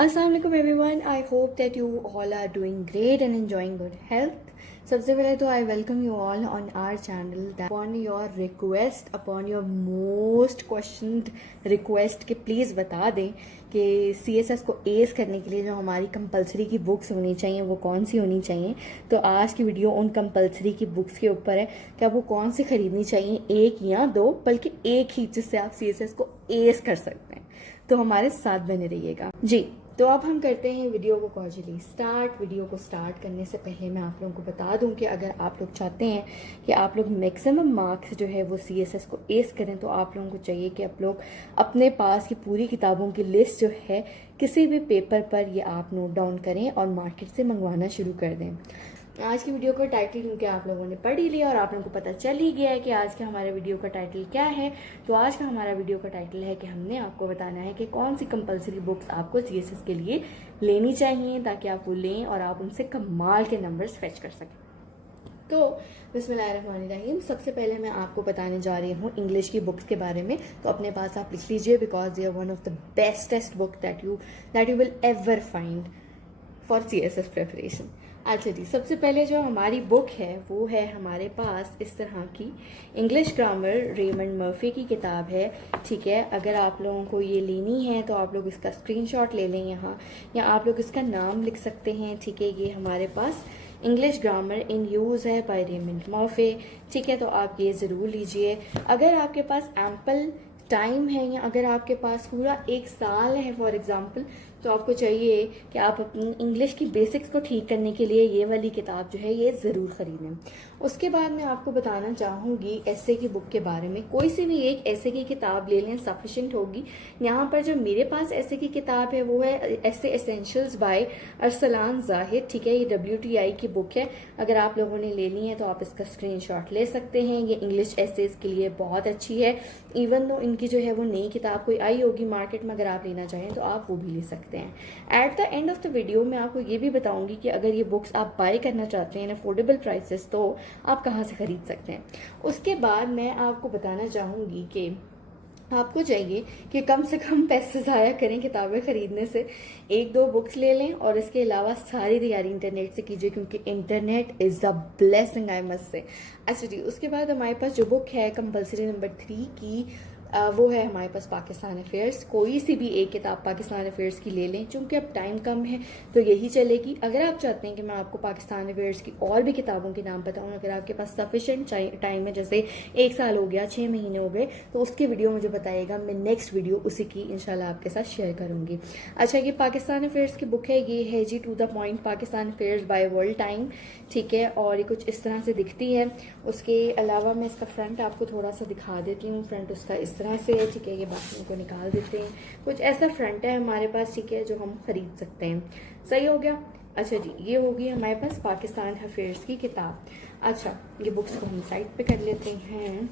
Assalamualaikum everyone. I hope that you all are doing great and enjoying good health. सबसे पहले तो I welcome you all on our channel that upon your request, upon your most questioned request कि please बता दें कि CSS को ace करने के लिए जो हमारी कंपलसरी की बुक्स होनी चाहिए वो कौन सी होनी चाहिए। तो आज की वीडियो उन कंपलसरी की बुक्स के ऊपर है कि आपको कौन सी खरीदनी चाहिए, एक या दो, बल्कि एक ही, जिससे आप CSS को एस कर सकते हैं। तो हमारे साथ बने रहिएगा जी। तो अब हम करते हैं वीडियो को कॉर्जियली स्टार्ट। वीडियो को स्टार्ट करने से पहले मैं आप लोगों को बता दूं कि अगर आप लोग चाहते हैं कि आप लोग मैक्सिमम मार्क्स जो है वो CSS को एस करें, तो आप लोगों को चाहिए कि आप लोग अपने पास की पूरी किताबों की लिस्ट जो है किसी भी पेपर पर ये आप नोट डाउन करें और मार्केट से मंगवाना शुरू कर दें। आज की वीडियो का टाइटल क्योंकि आप लोगों ने पढ़ ही लिया और आप लोगों को पता चल ही गया है कि आज का हमारे वीडियो का टाइटल क्या है। तो आज का हमारा वीडियो का टाइटल है कि हमने आपको बताना है कि कौन सी कंपलसरी बुक्स आपको CSS के लिए लेनी चाहिए ताकि आप वो लें और आप उनसे कमाल के नंबर्स फेच कर सकें। तो बिस्मिल्लाहिर्रहमानिर्रहीम, सबसे पहले मैं आपको बताने जा रही हूँ इंग्लिश की बुक्स के बारे में। तो अपने पास आप लिख लीजिए, because they are one of the bestest book that you will ever find for CSS preparation. अच्छा जी, सबसे पहले जो हमारी बुक है वो है हमारे पास इस तरह की इंग्लिश ग्रामर रेमंड मर्फी की किताब है। ठीक है, अगर आप लोगों को ये लेनी है तो आप लोग इसका स्क्रीनशॉट ले लें यहाँ, या आप लोग इसका नाम लिख सकते हैं। ठीक है, ये हमारे पास इंग्लिश ग्रामर इन यूज़ है बाय रेमंड मर्फी। ठीक है, तो आप ये ज़रूर लीजिए। अगर आपके पास एम्पल टाइम है या अगर आपके पास पूरा एक साल है फॉर एग्जांपल, तो आपको चाहिए कि आप अपनी इंग्लिश की बेसिक्स को ठीक करने के लिए ये वाली किताब जो है ये ज़रूर ख़रीदें। उसके बाद मैं आपको बताना चाहूँगी एसे की बुक के बारे में। कोई सी भी एक एसे की किताब ले लें, सफिशेंट होगी। यहाँ पर जो मेरे पास एसे की किताब है वो है एसे एसेंशियल्स बाय अरसलान जाहिद। ठीक है, ये WTI की बुक है। अगर आप लोगों ने लेनी है तो आप इसका स्क्रीनशॉट ले सकते हैं। ये इंग्लिश एसेज के लिए बहुत अच्छी है। इवन दो इनकी जो है वो नई किताब कोई आई होगी मार्केट में, अगर आप लेना चाहें तो आप वो भी ले सकते हैं। At the end of the video मैं आपको ये भी बताऊंगी कि अगर ये बुक्स आप बाय करना चाहते हैं अफोर्डेबल प्राइसेस, तो आप कहाँ से खरीद सकते हैं। उसके बाद मैं आपको बताना चाहूंगी कि आपको चाहिए कि कम से कम पैसे ज़ाया करें किताबें खरीदने से। एक दो बुक्स ले लें और इसके अलावा सारी तैयारी इंटरनेट से कीजिए, क्योंकि internet is the blessing I must say. अच्छा जी, उसके बाद हमारे पास जो बुक है कंपलसरी नंबर 3 की, वो है हमारे पास पाकिस्तान अफेयर्स। कोई सी भी एक किताब पाकिस्तान अफेयर्स की ले लें, चूँकि अब टाइम कम है तो यही चलेगी। अगर आप चाहते हैं कि मैं आपको पाकिस्तान अफेयर्स की और भी किताबों के नाम बताऊँ, अगर आपके पास सफिशेंट टाइम है, जैसे 1 साल हो गया, 6 महीने हो गए, तो उसकी वीडियो मुझे बताइएगा, मैं नेक्स्ट वीडियो उसी की इंशाल्लाह आपके साथ शेयर करूँगी। अच्छा, ये पाकिस्तान अफेयर्स की बुक है, ये है G to the point Pakistan affairs by world time. ठीक है, और ये कुछ इस तरह से दिखती है। उसके अलावा मैं इसका फ्रंट आपको थोड़ा सा दिखा देती हूँ। फ्रंट उसका इस तरह से है। ठीक है, ये बाकियों को निकाल देते हैं। कुछ ऐसा फ्रंट है हमारे पास, ठीक है, जो हम खरीद सकते हैं। सही हो गया। अच्छा जी, ये होगी हमारे पास पाकिस्तान अफेयर्स की किताब। अच्छा, ये बुक्स को हम साइड पे कर लेते हैं।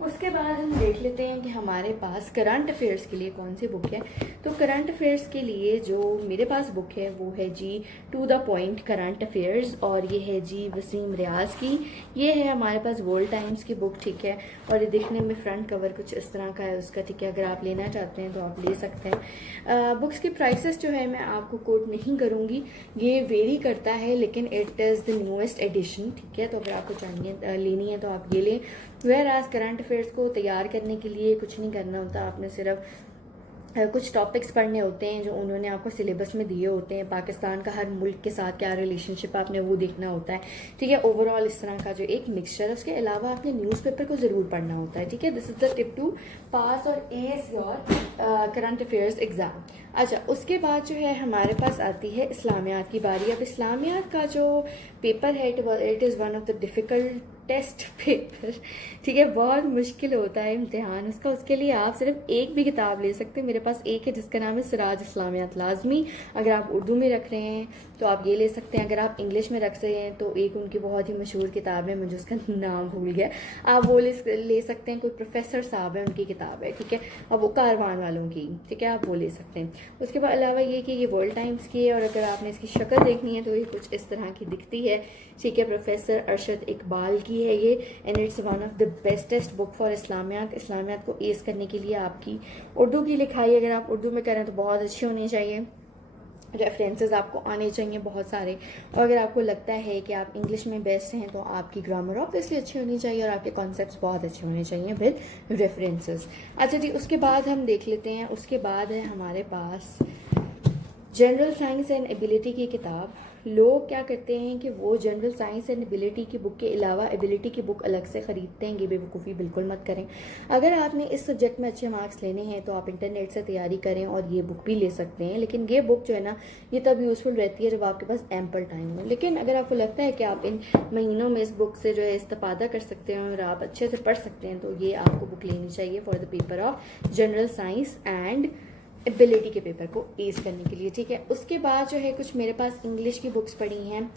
उसके बाद हम देख लेते हैं कि हमारे पास करंट अफेयर्स के लिए कौन सी बुक है। तो करंट अफेयर्स के लिए जो मेरे पास बुक है वो है G to the point current affairs, और ये है जी वसीम रियाज की। ये है हमारे पास वर्ल्ड टाइम्स की बुक। ठीक है, और ये देखने में फ्रंट कवर कुछ इस तरह का है उसका। ठीक है, अगर आप लेना चाहते हैं तो आप ले सकते हैं। बुक्स की प्राइसेस जो है मैं आपको कोट नहीं करूँगी, ये वेरी करता है, लेकिन it is the newest edition. ठीक है, तो अगर आपको चाहिए लेनी है तो आप ये लें। वेयर आज करंट अफेयर्स को तैयार करने के लिए कुछ नहीं करना होता, आपने सिर्फ कुछ टॉपिक्स पढ़ने होते हैं जो उन्होंने आपको सिलेबस में दिए होते हैं। पाकिस्तान का हर मुल्क के साथ क्या रिलेशनशिप आपने वो देखना होता है। ठीक है, ओवरऑल इस तरह का जो एक मिक्सचर है। उसके अलावा आपने न्यूज़पेपर को ज़रूर पढ़ना होता है। ठीक है, this is the tip to pass और ace your current affairs exam. अच्छा, उसके बाद जो है हमारे पास आती है इस्लामियात की बारी। अब इस्लामियात का जो पेपर है it is one of the difficult test paper. ठीक है, बहुत मुश्किल होता है इम्तिहान उसका। उसके लिए आप सिर्फ एक भी किताब ले सकते हैं। मेरे पास एक है जिसका नाम है सिराज इस्लामियात लाजमी। अगर आप उर्दू में रख रहे हैं तो आप ये ले सकते हैं। अगर आप इंग्लिश में रख रहे हैं तो एक उनकी बहुत ही मशहूर किताब है, मुझे उसका नाम भूल गया, आप वो ले सकते हैं। कोई प्रोफेसर साहब है, उनकी किताब है। ठीक है, अब वो कारवान वालों की। ठीक है, आप वो ले सकते हैं। उसके बाद अलावा ये कि ये वर्ल्ड टाइम्स की है, और अगर आपने इसकी शक्ल देखनी है तो ये कुछ इस तरह की दिखती है। ठीक है, प्रोफेसर अरशद इकबाल की है ये, and it's one of the bestest book for Islamiyat. Islamiyat को एस करने के लिए आपकी उर्दू की लिखाई अगर आप उर्दू में करें तो बहुत अच्छी होनी चाहिए। रेफरेंसेस आपको आने चाहिए बहुत सारे। और अगर आपको लगता है कि आप इंग्लिश में बेस्ट हैं तो आपकी ग्रामर ऑब्वियसली अच्छी होनी चाहिए और आपके कॉन्सेप्ट्स बहुत अच्छे होने चाहिए विद रेफरेंसेस। अच्छा जी, उसके बाद हम देख लेते हैं, उसके बाद है हमारे पास जनरल साइंस एंड एबिलिटी की किताब। लोग क्या करते हैं कि वो जनरल साइंस एंड एबिलिटी की बुक के अलावा एबिलिटी की बुक अलग से ख़रीदते हैं। ये बेवकूफ़ी बिल्कुल मत करें। अगर आपने इस सब्जेक्ट में अच्छे मार्क्स लेने हैं तो आप इंटरनेट से तैयारी करें और ये बुक भी ले सकते हैं, लेकिन ये बुक जो है ना, ये तब यूज़फुल रहती है जब आपके पास एम्पल टाइम हो। लेकिन अगर आपको लगता है कि आप इन महीनों में इस बुक से जो है इस्तेफादा कर सकते हैं और आप अच्छे से पढ़ सकते हैं, तो ये आपको बुक लेनी चाहिए for the paper of general science and ability के पेपर को एस करने के लिए, ठीक है। उसके बाद जो है कुछ मेरे पास इंग्लिश की बुक्स पड़ी हैं।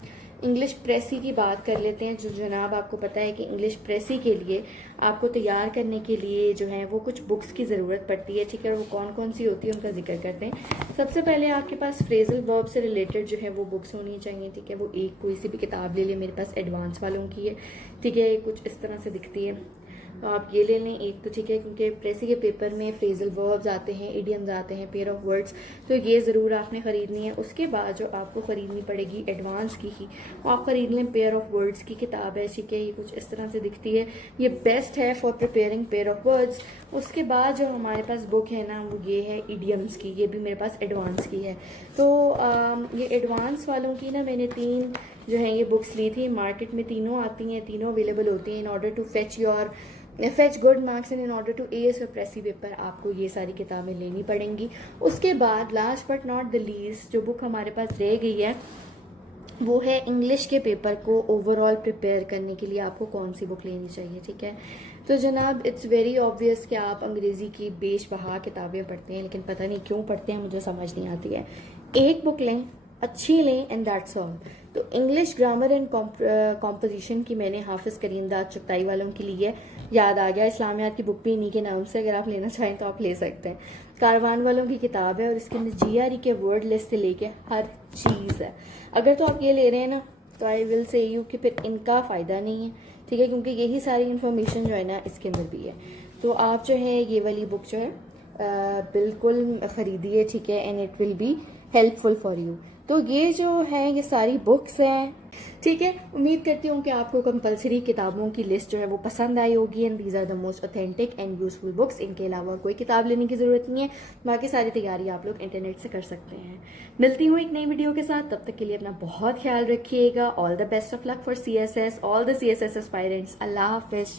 इंग्लिश प्रेसी की बात कर लेते हैं। जो जनाब आपको पता है कि इंग्लिश प्रेसी के लिए आपको तैयार करने के लिए जो है वो कुछ बुक्स की ज़रूरत पड़ती है, ठीक है। वो कौन कौन सी होती है उनका जिक्र करते हैं। सबसे पहले आपके पास फ्रेजल वर्ब से रिलेटेड जो है वो बुक्स होनी चाहिए, ठीक है। वो एक कोई सी भी किताब ले लें, मेरे पास एडवांस वालों की है, ठीक है। कुछ इस तरह से दिखती है, तो आप ये ले लें एक, तो ठीक है, क्योंकि प्रेसी के पेपर में फ्रेजल वर्ब्स आते हैं, इडियम्स आते हैं, पेयर ऑफ वर्ड्स, तो ये ज़रूर आपने ख़रीदनी है। उसके बाद जो आपको ख़रीदनी पड़ेगी एडवांस की ही, वो आप ख़रीद लें पेयर ऑफ वर्ड्स की किताब है, ठीक है। ये कुछ इस तरह से दिखती है, ये बेस्ट है for preparing pair of words. उसके बाद जो हमारे पास बुक है ना, वो ये है इडियम्स की, ये भी मेरे पास एडवांस की है। तो ये एडवांस वालों की ना मैंने 3 जो है ये बुक्स ली थी। मार्केट में तीनों आती हैं, तीनों अवेलेबल होती हैं। In order to fetch good marks and in order to essay और प्रेसी पेपर आपको ये सारी किताबें लेनी पड़ेंगी। उसके बाद last but not the least जो बुक हमारे पास रह गई है वो है इंग्लिश के पेपर को ओवरऑल प्रिपेयर करने के लिए आपको कौन सी बुक लेनी चाहिए, ठीक है। तो जनाब इट्स वेरी ऑब्वियस कि आप अंग्रेज़ी की बेशबहा किताबें पढ़ते हैं, लेकिन पता नहीं क्यों पढ़ते हैं, मुझे समझ नहीं आती है। एक बुक लें, अच्छी लें, एंड दैट्स ऑल। तो इंग्लिश ग्रामर एंड कॉम्पोजिशन की मैंने हाफिज़ करीमदाद चुगताई वालों के लिए याद आ गया, इस्लामियात की बुक भी इन्हीं के नाम से, अगर आप लेना चाहें तो आप ले सकते हैं। कारवान वालों की किताब है और इसके अंदर GRE के वर्ड लिस्ट से लेके हर चीज़ है। अगर तो आप ये ले रहे हैं ना, तो आई विल से यू कि फिर इनका फ़ायदा नहीं है, ठीक है, क्योंकि यही सारी इन्फॉर्मेशन जो है ना इसके अंदर भी है। तो आप जो है ये वाली बुक जो है बिल्कुल ख़रीदिए, ठीक है, and it will be helpful for you. तो ये जो है ये सारी बुक्स हैं, ठीक है। उम्मीद करती हूँ कि आपको कंपलसरी किताबों की लिस्ट जो है वो पसंद आई होगी, and these are the most authentic and useful books. इनके अलावा कोई किताब लेने की ज़रूरत नहीं है, बाकी सारी तैयारी आप लोग इंटरनेट से कर सकते हैं। मिलती हूँ एक नई वीडियो के साथ, तब तक के लिए अपना बहुत ख्याल रखिएगा। All the best of luck for CSS, all the CSS aspirants. अल्लाह हाफिज़।